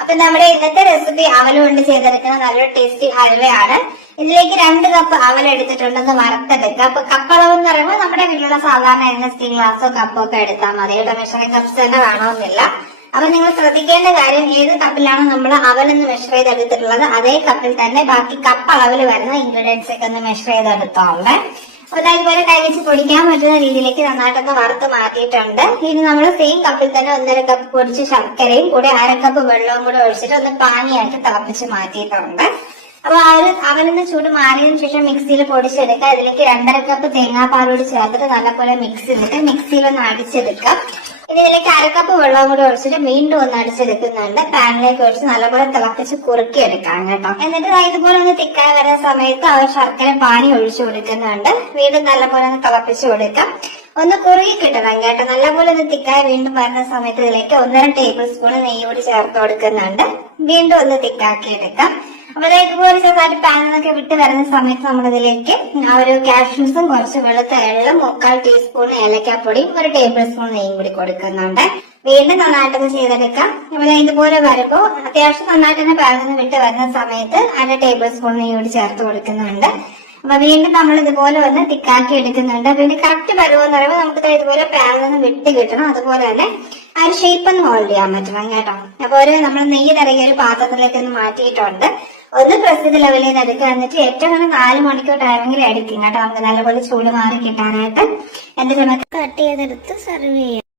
അപ്പൊ നമ്മുടെ ഇന്നത്തെ റെസിപ്പി അവല് കൊണ്ട് ചെയ്തെടുക്കുന്ന നല്ലൊരു ടേസ്റ്റി ഹൽവയാണ്. ഇതിലേക്ക് 2 കപ്പ് അവൽ എടുത്തിട്ടുണ്ടെന്ന് വറുത്തെടുക്കുക. അപ്പൊ കപ്പളവ് എന്ന് പറയുമ്പോൾ നമ്മുടെ വീട്ടിലുള്ള സാധാരണ എണ്ണ സ്റ്റീൽ ഗ്ലാസോ കപ്പോ ഒക്കെ എടുത്താൽ മതി. ഇവിടെ മെഷറിംഗ് കപ്സ് തന്നെ വേണമെന്നില്ല. അപ്പൊ നിങ്ങൾ ശ്രദ്ധിക്കേണ്ട കാര്യം, ഏത് കപ്പിലാണോ നമ്മൾ അവലെന്ന് മെഷർ ചെയ്തെടുത്തിട്ടുള്ളത് അതേ കപ്പിൽ തന്നെ ബാക്കി കപ്പ് അളവിൽ വരുന്ന ഇൻഗ്രീഡിയൻസ് ഒക്കെ ഒന്ന് മെഷർ ചെയ്തെടുത്തോണ്ട് അപ്പൊ ഇതുപോലെ കൈവച്ച് പൊടിക്കാൻ പറ്റുന്ന രീതിയിലേക്ക് നന്നായിട്ടൊന്ന് വറുത്ത് മാറ്റിയിട്ടുണ്ട്. ഇനി നമ്മൾ സെയിം കപ്പിൽ തന്നെ 1.5 കപ്പ് പൊടിച്ച് ശർക്കരയും കൂടെ 1/2 കപ്പ് വെള്ളവും കൂടെ ഒഴിച്ചിട്ട് ഒന്ന് പാനിയായിട്ട് തിളപ്പിച്ച് മാറ്റിയിട്ടുണ്ട്. അപ്പൊ അവലൊന്ന് ചൂട് മാറിയതിനു ശേഷം മിക്സിയിൽ പൊടിച്ചെടുക്കുക. അതിലേക്ക് 2.5 കപ്പ് തേങ്ങാപ്പാലോട് ചേർത്തിട്ട് നല്ലപോലെ മിക്സ് ചെയ്തിട്ട് മിക്സിയിൽ ഒന്ന് അടിച്ചെടുക്കാം. ഇനി ഇതിലേക്ക് 1/2 കപ്പ് വെള്ളം കൂടി ഒഴിച്ചിട്ട് വീണ്ടും ഒന്ന് അടിച്ചെടുക്കുന്നുണ്ട്. പാനിലേക്ക് ഒഴിച്ച് നല്ലപോലെ തിളപ്പിച്ച് കുറുക്കിയെടുക്കാം കേട്ടോ. എന്നിട്ട് ഇതുപോലെ ഒന്ന് തിക്കായി വരുന്ന സമയത്ത് ആ ശർക്കര പാനി ഒഴിച്ചു കൊടുക്കുന്നുണ്ട്. വീണ്ടും നല്ലപോലെ ഒന്ന് തിളപ്പിച്ച് കൊടുക്കാം. ഒന്ന് കുറുകി കിട്ടണം കേട്ടോ. നല്ലപോലെ ഒന്ന് തിക്കായി വീണ്ടും വരുന്ന സമയത്ത് ഇതിലേക്ക് 1.5 ടേബിൾ സ്പൂൺ നെയ്യ് കൂടി ചേർത്ത് കൊടുക്കുന്നുണ്ട്. വീണ്ടും ഒന്ന് തിക്കാക്കി എടുക്കാം. അപ്പൊ ഇതുപോലെ ചെറുതായിട്ട് പാനിൽ നിന്നൊക്കെ വിട്ട് വരുന്ന സമയത്ത് നമ്മളിതിലേക്ക് ഒരു കാഷ്യൂസും കുറച്ച് വെളുത്ത എള്ളും 1/4 ടീസ്പൂൺ ഏലക്കാപ്പൊടിയും 1 ടേബിൾ സ്പൂൺ നെയ്യും കൂടി കൊടുക്കുന്നുണ്ട്. വീണ്ടും നന്നായിട്ടൊന്ന് ചെയ്തെടുക്കാം. ഇവിടെ ഇതുപോലെ വരുമ്പോ അത്യാവശ്യം നന്നായിട്ട് തന്നെ പാനിൽ നിന്ന് വിട്ട് വരുന്ന സമയത്ത് 1/2 ടേബിൾ സ്പൂൺ നെയ്യ് കൂടി ചേർത്ത് കൊടുക്കുന്നുണ്ട്. അപ്പൊ വീണ്ടും നമ്മൾ ഇതുപോലെ ഒന്ന് തിക്കാക്കി എടുക്കുന്നുണ്ട്. അപ്പൊ ഇതിന്റെ കറക്റ്റ് പരുവെന്ന് പറയുമ്പോൾ നമുക്ക് ഇതുപോലെ പാനിൽ നിന്ന് വിട്ട് കിട്ടണം. അതുപോലെ തന്നെ ആ ഒരു ഷേപ്പ് ഒന്ന് ഹോൾഡ് ചെയ്യാൻ പറ്റണം കേട്ടോ. അപ്പൊ നമ്മൾ നെയ്യ് നിറങ്ങിയ ഒരു പാത്രത്തിലേക്ക് ഒന്ന് മാറ്റിയിട്ടുണ്ട്. ഒന്ന് പ്രസ് ചെയ്ത് ലെവലിൽ നിന്ന് എടുക്കുക. എന്നിട്ട് ഏറ്റവും കൂടുതൽ 4 മണിക്കൂർ ടൈമെങ്കിലും അടിക്കും കേട്ടോ. നമുക്ക് നല്ലപോലെ ചൂട് മാറി കിട്ടാനായിട്ട്. എന്റെ സമയത്ത് കട്ട് ചെയ്തെടുത്ത് സെർവ് ചെയ്യാം.